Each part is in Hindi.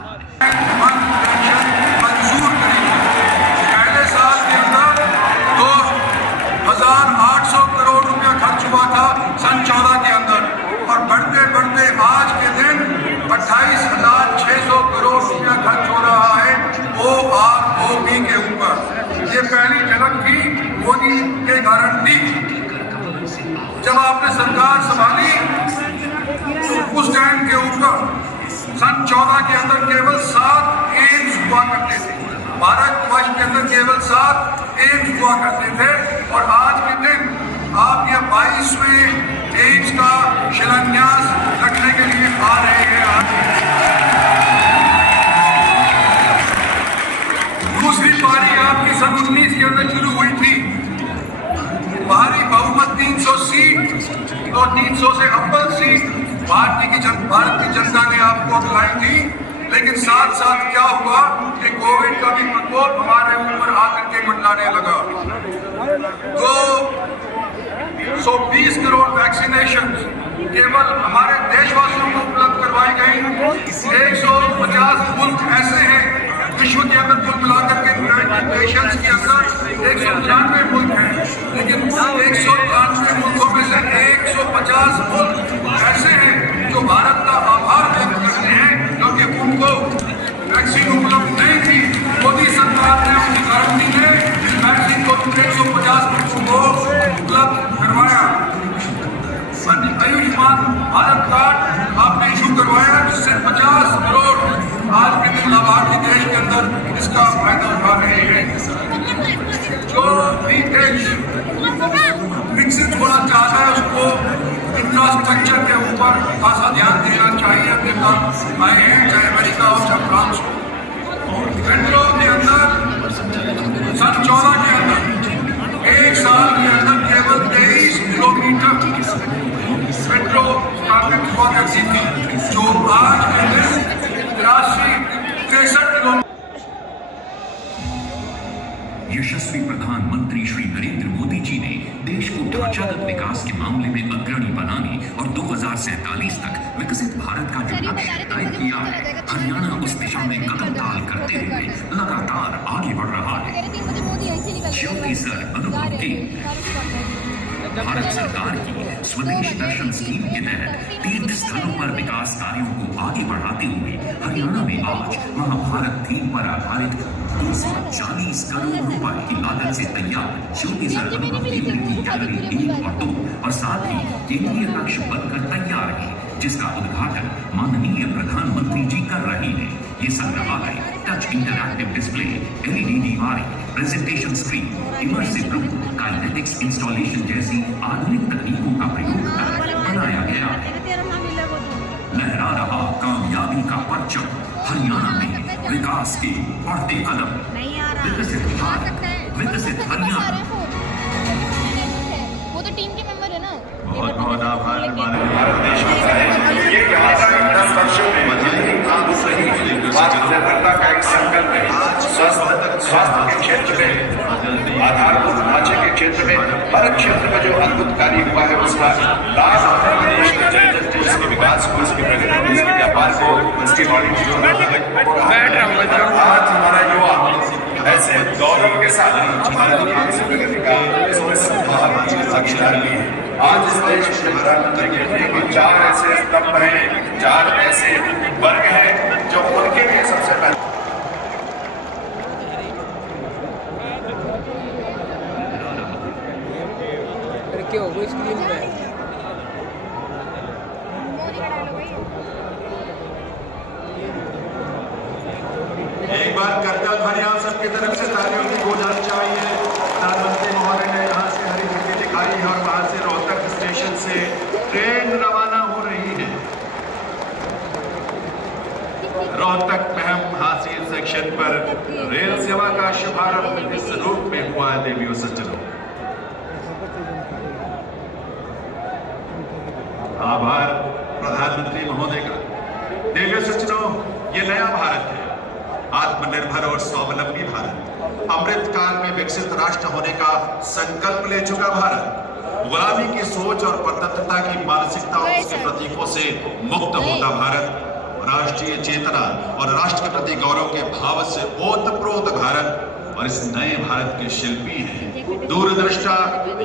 मंजूर करी। पहले साल के अंदर 2,800 करोड़ रुपया खर्च हुआ था सन 14 के अंदर, और बढ़ते बढ़ते आज के दिन 28,600 करोड़ रुपया खर्च हो रहा है OROP के ऊपर। ये पहली झलक थी मोदी के गारंटी। जब आपने सरकार संभाली तो उस टाइम के ऊपर सन 14 के अंदर केवल 7 एम्स हुआ करते थे। भारतवर्ष के अंदर केवल 7 एम्स हुआ करते थे, और आज के दिन आप ये 22वें एम्स का शिलान्यास रखने के लिए आ रहे हैं। दूसरी पारी आपकी सन 19 के अंदर शुरू हुई थी। भारी बहुमत 300 सीट और 300 से अव्वल सीट भारत की जनता ने आपको अपलाई थी। लेकिन साथ साथ क्या हुआ कि कोविड का भी प्रकोप हमारे ऊपर आकर के मंडलाने लगा। 220 करोड़ वैक्सीनेशन केवल हमारे देशवासियों को उपलब्ध करवाई गई। 150 मुल्क ऐसे हैं विश्व के अंदर कुल मिलाकर के यूनाइटेड नेशंस के अंदर 193 मुल्क हैं, लेकिन 193 मुल्कों में से 150 मुल्क ऐसे हैं जो भारत का आभार व्यक्त करते हैं, क्योंकि उनको वैक्सीन उपलब्ध नहीं थी। मोदी सरकार ने उनकी गारंटी में वैक्सीन को 150 मुल्कों को उपलब्ध करवाया। आयुष्मान भारत कार्ड आपने इशू करवाया, जिससे 50 करोड़ आज के दिन लाभार्थी देश के अंदर इसका फायदा उठा रहे हैं। जो भी देश विकसित होना चाहता है उसको इंफ्रास्ट्रक्चर के ऊपर खासा ध्यान देना चाहिए। अपने काम आए हैं, चाहे अमेरिका हो चाहे फ्रांस हो। मेट्रो के अंदर सन 14 के अंदर एक साल के अंदर केवल 23 किलोमीटर मेट्रो स्थापित हुआ करती थी, जो आज के दिन 63 किलोमीटर। यशस्वी प्रधानमंत्री श्री नरेंद्र मोदी जी ने देश को ढांचागत विकास के मामले में अग्रणी बनाने और 2047 तक विकसित भारत का जो लक्ष्य तय किया है, हरियाणा उस दिशा में कदम ताल करते हुए लगातार आगे बढ़ रहा है। ज्योति सर अनुभव के भारत सरकार की स्वदेश दर्शन स्कीम के तहत तीर्थ स्थलों पर विकास कार्यों को आगे बढ़ाते हुए हरियाणा में आज महाभारत थीम पर आधारित 240 करोड़ रुपए की लागत से तैयार ज्योति सर अनुभव केंद्र की गैलरी 1 और 2 और साथ ही केंद्रीय कक्ष बनकर तैयार है, जिसका उद्घाटन माननीय प्रधानमंत्री जी कर रहे हैं। ये संग्रहालय टच इंटरैक्टिव डिस्प्ले, LED दीवारें, presentation screen, immersive room, kinetics installation जैसी आधुनिक तकनीकों का प्रयोग कर बनाया गया है। लहरा रहा कामयाबी का परचम, हरियाणा में विकास के बढ़ते कदम। विकसित भारत, विकसित हरियाणा। वो तो टीम के मेंबर है ना। बहुत बहुत आभार भारत देश में ये यहाँ का 10 वर्षों में आत्मनिर्भरता का एक संकल्प है। स्वास्थ्य के क्षेत्र में, आधारभूत ढांचे के क्षेत्र में, हर क्षेत्र में जो अद्भुत कार्य हुआ है उसका लाभ देश में इसके विकास को, इसके प्रगति को, इसके व्यापार को, इसकी वाणिज्य को आज हमारा युवा ऐसे गौरव के साथ भारत की प्रगति का साक्षीदार भी है। आज इस देश में प्रधानमंत्री कहते हैं कि 4 ऐसे स्तंभ हैं, 4 ऐसे वर्ग हैं जो उनके लिए सबसे पहले क्यों वो स्क्रीन पे एक बार करतल ध्वनि आप सबकी तरफ से तालियों की गुजारिश चाहिए। प्रधानमंत्री महोदय ने यहाँ से हरी झंडी दिखाई है और वहाँ से रोहतक स्टेशन से ट्रेन रवाना हो रही है। रोहतक महम हासिल सेक्शन पर रेल सेवा का शुभारंभ इस रूप में हुआ है। देवियों सज्जनों, आभार प्रधानमंत्री महोदय का। देवियों सज्जनों, ये नया भारत है, आत्मनिर्भर और स्वावलंबी भारत, अमृत काल में विकसित राष्ट्र होने का संकल्प ले चुका भारत, गुलामी की सोच और परतंत्रता की मानसिकता और उसके प्रतीकों से मुक्त होता भारत, और राष्ट्रीय चेतना और राष्ट्र के प्रति गौरव के भाव से ओतप्रोत भारत और इस नए भारत के शिल्पी हैं। दूरदृष्टा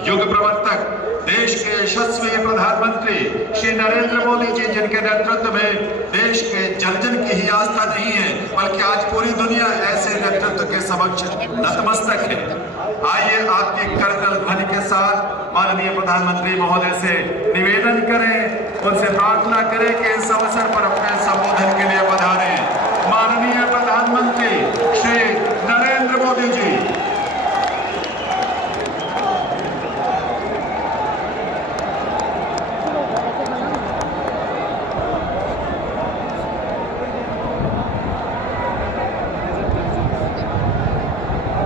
युग प्रवर्तक देश के यशस्वी प्रधानमंत्री श्री नरेंद्र मोदी जी, जिनके नेतृत्व में देश के जन जन की ही आस्था नहीं है बल्कि आज पूरी दुनिया ऐसे नेतृत्व के समक्ष नतमस्तक है। आइए आपके करतल ध्वनि के साथ माननीय प्रधानमंत्री महोदय से निवेदन करें, उनसे प्रार्थना करें कि इस अवसर पर अपने संबोधन के लिए पधारें। माननीय प्रधानमंत्री श्री नरेंद्र मोदी जी।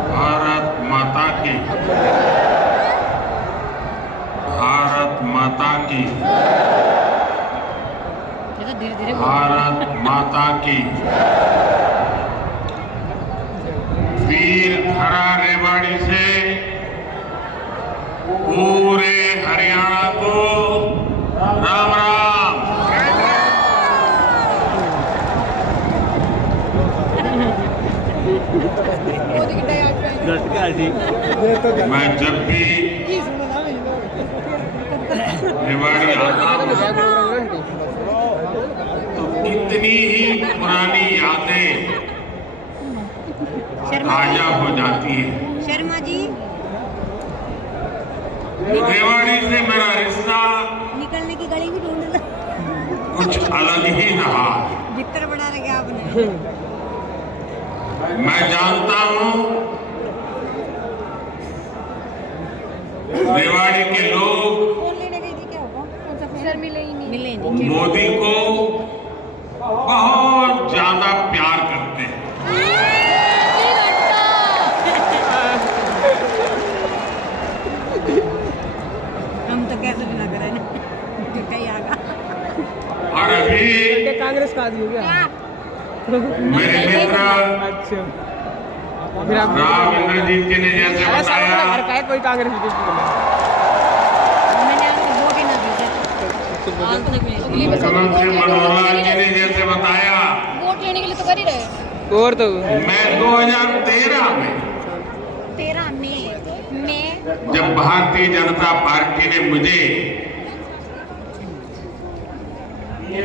भारत माता की, भारत माता की, भारत माता की। वीर खरा रेवाड़ी से पूरे हरियाणा को राम राम। मैं जब भी रेवाड़ी आता हूँ तो कितनी ही पुरानी यादें ताजा हो जाती है। शर्मा जी, रेवाड़ी से मेरा रिश्ता निकलने की गली भी ढूंढ लो। कुछ अलग ही रहा। भीतर बना रखे आपने। मैं जानता हूँ रेवाड़ी के लोग फोन लेने गई थी, क्या होगा? कौन सा फोन? सर मिले ही नहीं। मिले नहीं। मोदी को बहुत ज्यादा प्यार करते हैं। हम तो कैसे भी लग रहे हैं कहीं आगा। और अभी कांग्रेस का आदमी हो गया। मेरे मित्र अच्छा, फिर आप राव इंद्रजीत जी ने जैसे बताया, घर का है कोई कांग्रेस मैंने आपको वोट ही ना दिया। आज तक नहीं। मुख्यमंत्री मनोहर लाल जी ने जैसे बताया, वोट लेने के लिए तो कर ही रहे। और तो मैं 2013 में जब भारतीय जनता पार्टी ने मुझे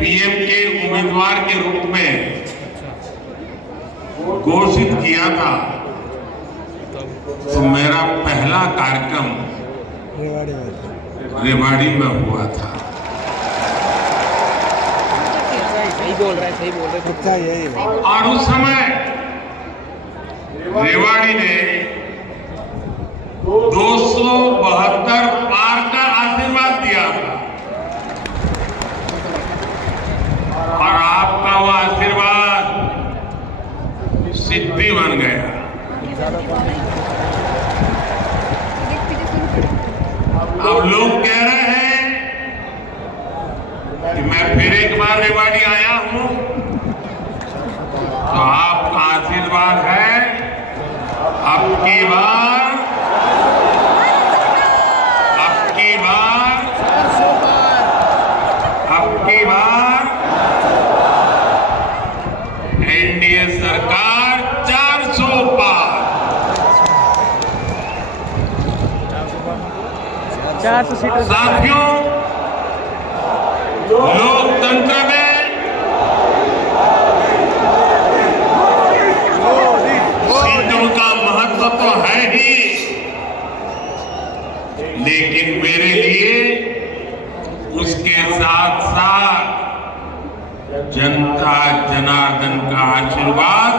पीएम के उम्मीदवार के रूप में घोषित किया था तो मेरा पहला कार्यक्रम रेवाड़ी में हुआ था। सही बोल रहे हैं। और उस समय रेवाड़ी ने 272 पार का आशीर्वाद दिया था और आपका वो आशीर्वाद सिद्धि बन गया। अब लोग कह रहे हैं कि मैं फिर एक बार रेवाड़ी आया हूं तो आपका आशीर्वाद है अब की बार एनडीए सरकार 400 पार। 400 सीटें। साथियों, लोकतंत्र में सीटों का महत्व तो है ही, लेकिन मेरे लिए उसके साथ साथ जनता जनार्दन का आशीर्वाद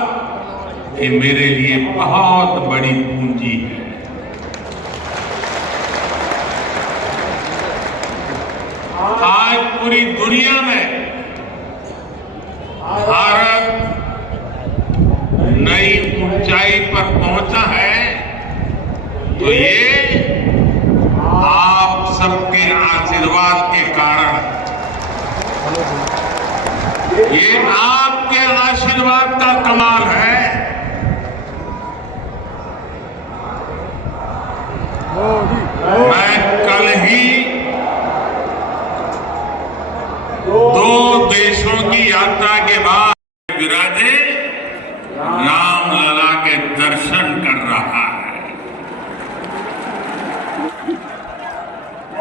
ये मेरे लिए बहुत बड़ी पूंजी है। आज पूरी दुनिया में भारत नई ऊंचाई पर पहुंचा है तो ये आप सबके आशीर्वाद के कारण, ये आपके आशीर्वाद का कमाल है। मैं कल ही 2 देशों की यात्रा के बाद रामलला के दर्शन कर रहा है।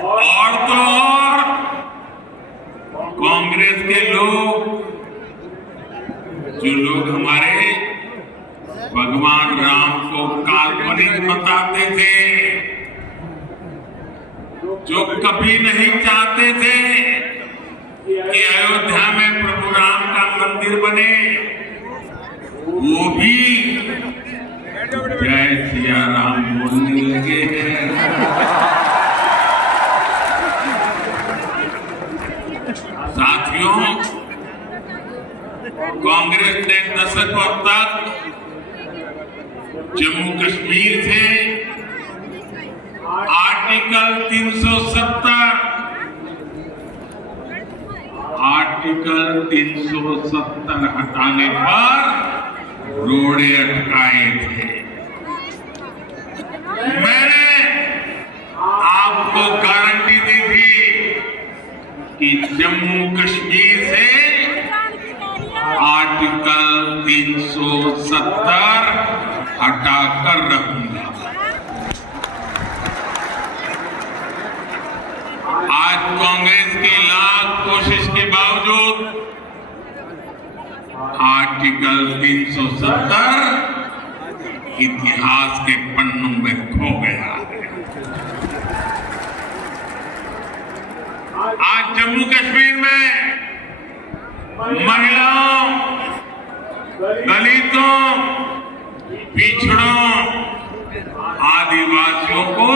और तो और कांग्रेस के लोग, जो लोग हमारे भगवान राम को काल्पनिक बताते थे, जो कभी नहीं चाहते थे कि अयोध्या में प्रभु राम का मंदिर बने, वो भी जय सिया राम बोलने लगे हैं। साथियों, कांग्रेस ने दशकों तक जम्मू कश्मीर से आर्टिकल 370 हटाने पर रोड़े अटकाए थे। मैंने आपको गारंटी दी थी कि जम्मू कश्मीर से आर्टिकल 370 हटाकर रखूंगा। आज कांग्रेस की लाख कोशिश के बावजूद आर्टिकल 370 इतिहास के पन्नों में खो गया है। आज जम्मू कश्मीर में महिलाओं, दलितों, पिछड़ों, आदिवासियों को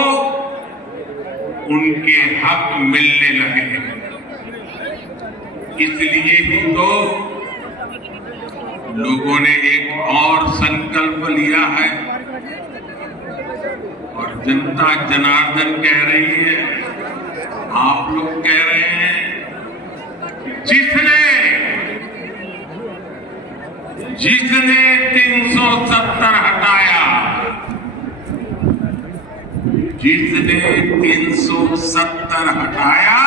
उनके हक मिलने लगे हैं। इसलिए ही तो लोगों ने एक और संकल्प लिया है और जनता जनार्दन कह रही है, आप लोग कह रहे हैं, जिसने 370 हटाया, जिसने 370 हटाया,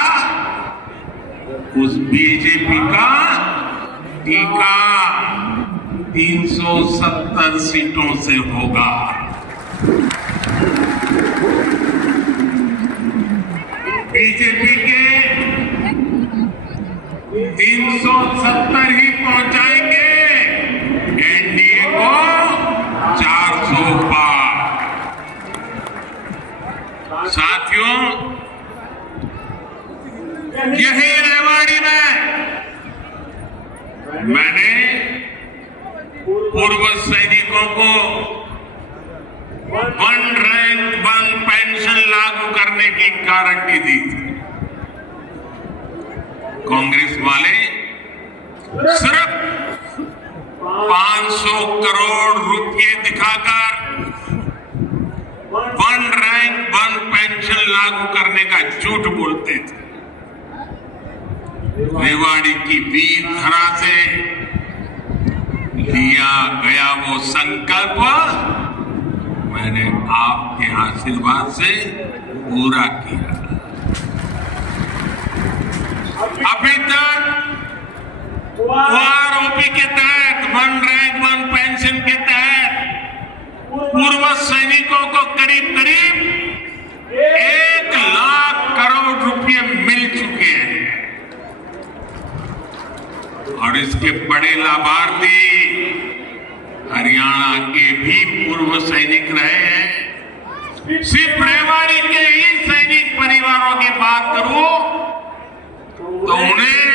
उस बीजेपी का टीका 370 सीटों से होगा। बीजेपी के 370 ही पहुंचाएंगे एनडीए को 400 पार। साथियों, यही रेवाड़ी में मैंने पूर्व सैनिकों को 1 रैंक 1 पेंशन लागू करने की गारंटी दी थी। कांग्रेस वाले सिर्फ 500 करोड़ रुपए दिखाकर 1 रैंक 1 पेंशन लागू करने का झूठ बोलते थे। रेवाड़ी की वीर धरा से लिया गया वो संकल्प मैंने आपके आशीर्वाद से पूरा किया। अभी तक ओआरओपी के तहत 1 रैंक 1 पेंशन के तहत पूर्व सैनिकों को करीब 1 लाख करोड़ रुपए मिल चुके हैं और इसके बड़े लाभार्थी हरियाणा के भी पूर्व सैनिक रहे हैं। सिर्फ रेवाड़ी के ही सैनिक परिवारों की बात करूं तो उन्हें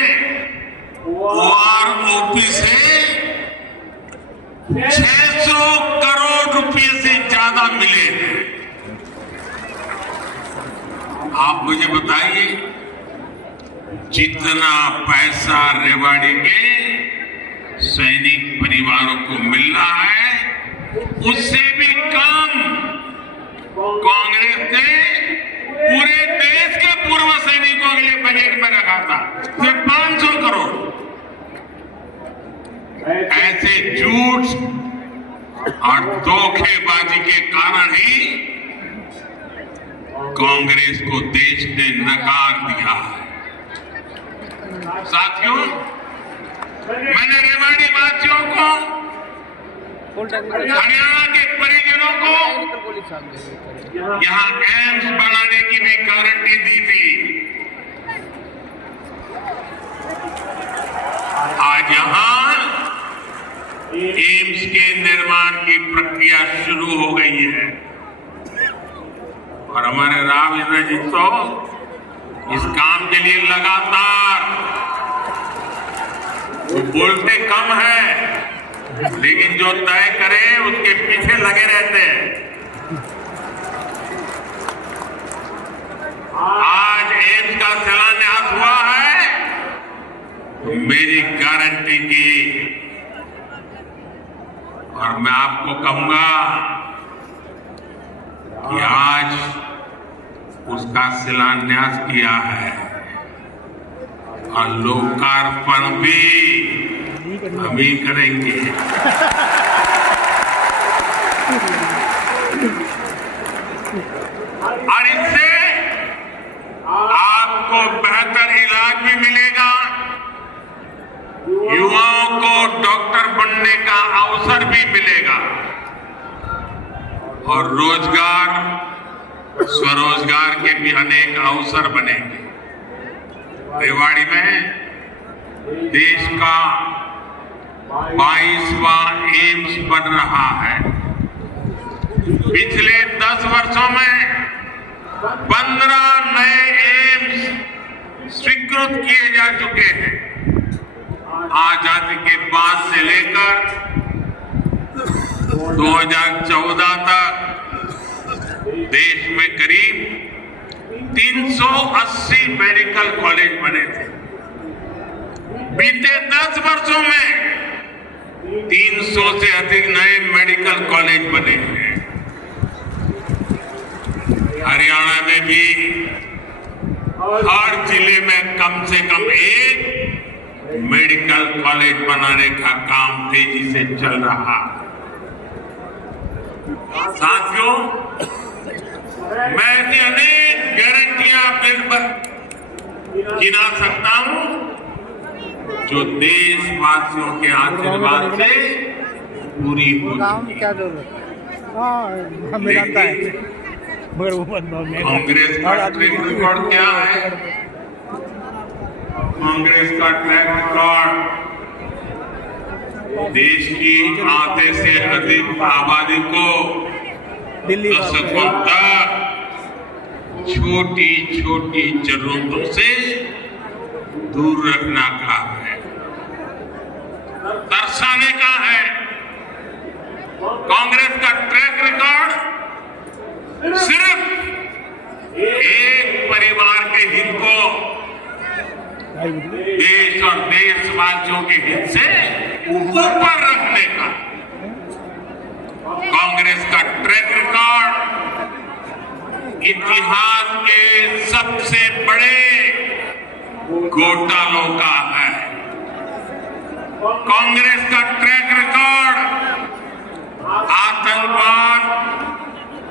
ओआरओपी से 600 करोड़ रुपए से ज्यादा मिले हैं। आप मुझे बताइए, जितना पैसा रेवाड़ी के सैनिक परिवारों को मिल रहा है, उससे भी कम कांग्रेस ने पूरे देश के पूर्व सैनिकों के लिए बजट में रखा था, सिर्फ 500 करोड़। ऐसे झूठ और धोखेबाजी के कारण ही कांग्रेस को देश ने नकार दिया है। साथियों, मैंने रेवाड़ी वासियों को हरियाणा के परिजनों को यहाँ एम्स बनाने की भी गारंटी दी थी। आज यहाँ एम्स के निर्माण की प्रक्रिया शुरू हो गई है और हमारे राव इंद्रजीत तो इस काम के लिए लगातार वो बोलते कम है लेकिन जो तय करे उसके पीछे लगे रहते हैं। आज एम्स का शिलान्यास हुआ है, मेरी गारंटी की, और मैं आपको कहूंगा कि आज उसका शिलान्यास किया है और लोकार्पण भी हम ही करेंगे। और इससे आपको बेहतर इलाज भी मिलेगा, युवाओं को डॉक्टर बनने का अवसर भी मिलेगा और रोजगार स्वरोजगार के भी अनेक अवसर बनेंगे। रेवाड़ी में देश का 22वां एम्स बन रहा है। पिछले 10 वर्षों में 15 नए एम्स स्वीकृत किए जा चुके हैं। आजादी के बाद से लेकर 2014 तक देश में करीब 380 मेडिकल कॉलेज बने थे। बीते 10 वर्षों में 300 से अधिक नए मेडिकल कॉलेज बने हैं। हरियाणा में भी हर जिले में कम से कम एक मेडिकल कॉलेज बनाने का काम तेजी से चल रहा है। साथियों, मैं ऐसी अनेक गारंटियां बिल पर गिना सकता हूं जो देशवासियों के आशीर्वाद से पूरी होती है। कांग्रेस का ट्रैक रिकॉर्ड क्या है? कांग्रेस का ट्रैक रिकॉर्ड देश की आधे से अधिक आबादी को दशकों तक छोटी छोटी जरूरतों से दूर रखना का है, दर्शाने का है। कांग्रेस का ट्रैक रिकॉर्ड सिर्फ एक परिवार के हित को देश और देशवासियों के हित से ऊपर रखने का। कांग्रेस का ट्रैक रिकॉर्ड इतिहास के सबसे बड़े घोटालों का है। कांग्रेस का ट्रैक रिकॉर्ड आतंकवाद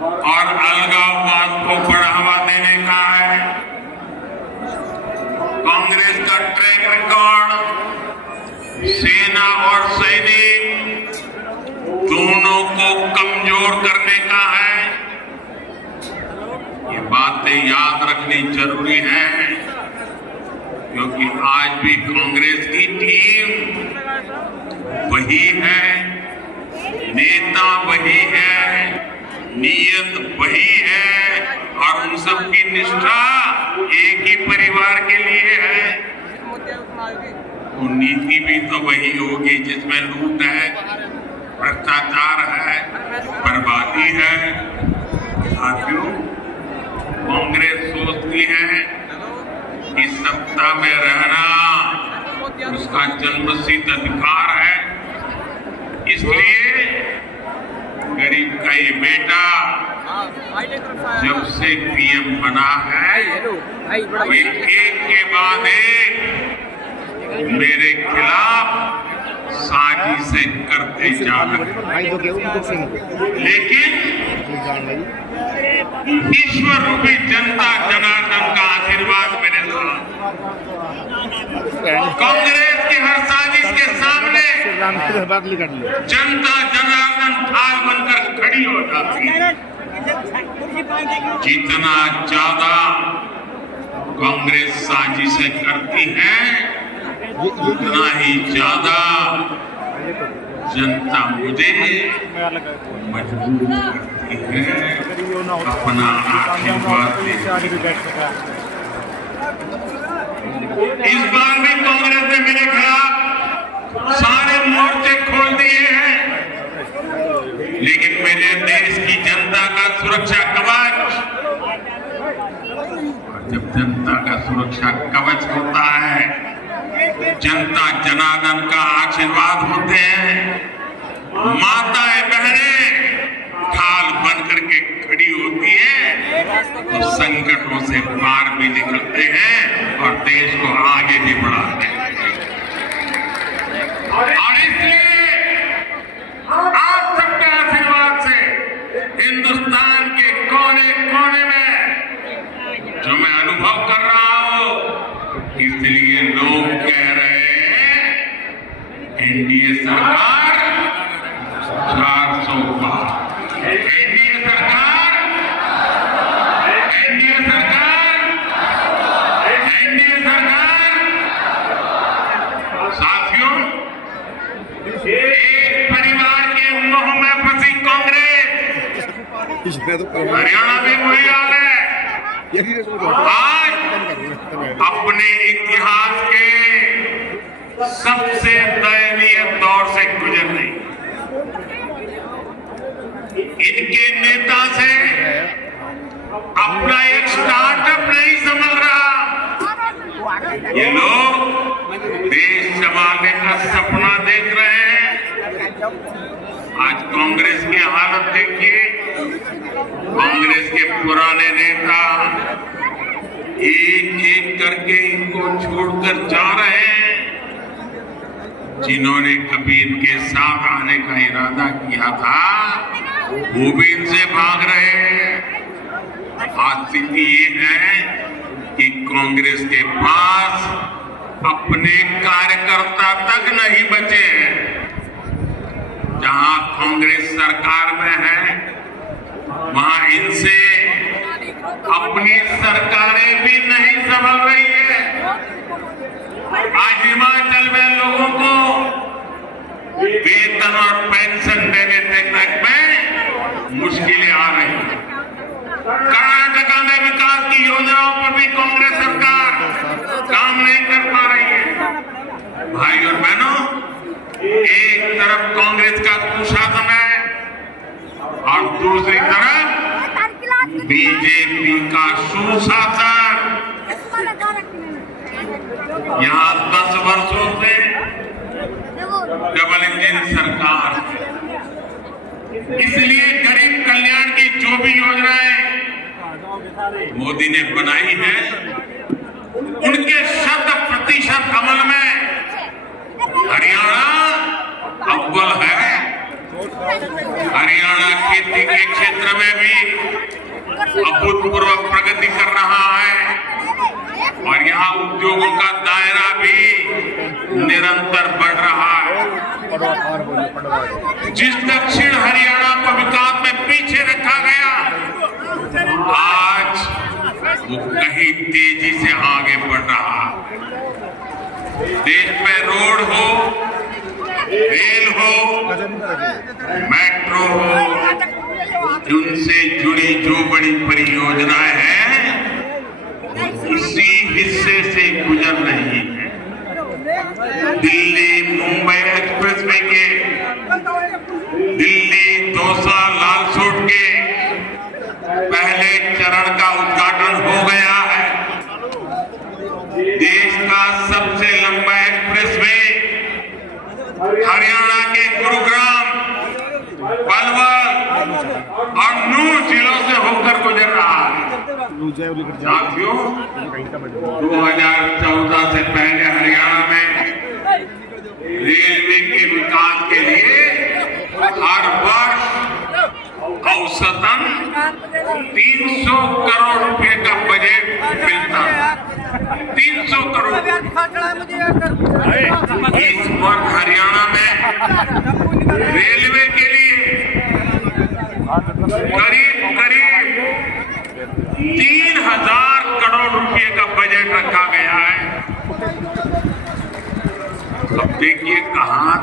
और अलगाववाद को बढ़ावा देने का है। कांग्रेस का ट्रैक रिकॉर्ड सेना और सैनिक दोनों को कमजोर करने का है। ये बातें याद रखनी जरूरी है क्योंकि आज भी कांग्रेस की टीम वही है, नेता वही है, नीयत वही है और उन सब की निष्ठा एक ही परिवार के लिए है। तो नीति भी तो वही होगी जिसमें लूट है, भ्रष्टाचार है, बर्बादी है। साथियों, कांग्रेस सोचती है कि सत्ता में रहना उसका जन्मसिद्ध अधिकार है, इसलिए गरीब का ये बेटा जब से पीएम बना है ये एक के बाद एक मेरे खिलाफ साजिशें करते जा रहे हैं। लेकिन ईश्वर रूपी जनता जनार्दन का आशीर्वाद मेरे साथ। कांग्रेस की हर साजिश के सामने जनता जनार्दन जनार्दन थाल बनकर खड़ी हो जाती है। जितना ज्यादा कांग्रेस साजिशें करती है, उतना ही ज्यादा जनता मुझे मजबूर करती है अपना आशीर्वाद देने। इस बार भी कांग्रेस ने मेरे खिलाफ सारे मोर्चे खोल दिए हैं, लेकिन मेरे देश की जनता का सुरक्षा कवच, जब जनता का सुरक्षा कवच होता है, जनता जनार्दन का आशीर्वाद होते हैं, माताएं बहनें ढाल बन करके खड़ी होती है, तो संकटों से पार भी निकलते हैं और देश को आगे भी बढ़ाते हैं। और इसलिए आप सबके आशीर्वाद से हिंदुस्तान के कोने कोने में जो मैं अनुभव कर रहा हूं, इसलिए लोग कह रहे हैं एनडीए सरकार 400 पार, एनडीए सरकार, एनडीए सरकार, एनडीए सरकार। साथियों, एक परिवार के मोह में फंसी कांग्रेस, हरियाणा में वही हाल है। आज अपने इतिहास के सबसे दयनीय दौर से गुजर रही, इनके नेता से अपना एक स्टार्टअप नहीं संभल रहा। ये लोग देश संभालने का सपना देख रहे हैं। आज कांग्रेस की हालत देखिए, कांग्रेस के पुराने नेता एक एक करके इनको छोड़कर जा रहे हैं। जिन्होंने कभी इनके साथ आने का इरादा किया था, वो भी इनसे भाग रहे हैं। आज स्थिति ये है कि कांग्रेस के पास अपने कार्यकर्ता तक नहीं बचे हैं। जहां कांग्रेस सरकार में है, वहां इनसे अपनी सरकारें भी नहीं संभल रही है। आज हिमाचल में लोगों को वेतन और पेंशन देने तक में मुश्किलें आ रही हैं। कर्नाटका में विकास की योजनाओं पर भी कांग्रेस सरकार काम नहीं कर पा रही है। भाई और बहनों, एक तरफ कांग्रेस का कुशासन है और दूसरी तरफ बीजेपी का सुशासन। यहाँ 10 वर्षों से डबल इंजन सरकार है। इसलिए गरीब कल्याण की जो भी योजनाएं मोदी ने बनाई है, उनके 100% अमल में हरियाणा अव्वल है। हरियाणा खेती के क्षेत्र में भी अभूतपूर्व प्रगति कर रहा है और यहाँ उद्योगों का दायरा भी निरंतर बढ़ रहा है। जिस दक्षिण हरियाणा को विकास में पीछे रखा गया, आज वो कहीं तेजी से आगे बढ़ रहा है। देश में रोड हो, रेल हो, मेट्रो हो, उनसे जुड़ी जो बड़ी परियोजनाएं हैं, उसी हिस्से से गुजर रही है। दिल्ली मुंबई एक्सप्रेसवे के, दिल्ली दौसा लालसोट के पहले चरण का उद्घाटन हो गया है। देश का सबसे लंबा एक्सप्रेसवे हरियाणा के गुरुग्राम, पलवल और नूंह जिलों से होकर गुजर रहा है। साथियों, 2014 से पहले हरियाणा में रेलवे के विकास के लिए हर वर्ष औसतन 300 करोड़ रुपए का बजट मिलता है। 300 करोड़। इस वर्ष हरियाणा में रेलवे के लिए करीब करीब 3000 करोड़ रुपए का बजट रखा गया है। अब देखिए कहां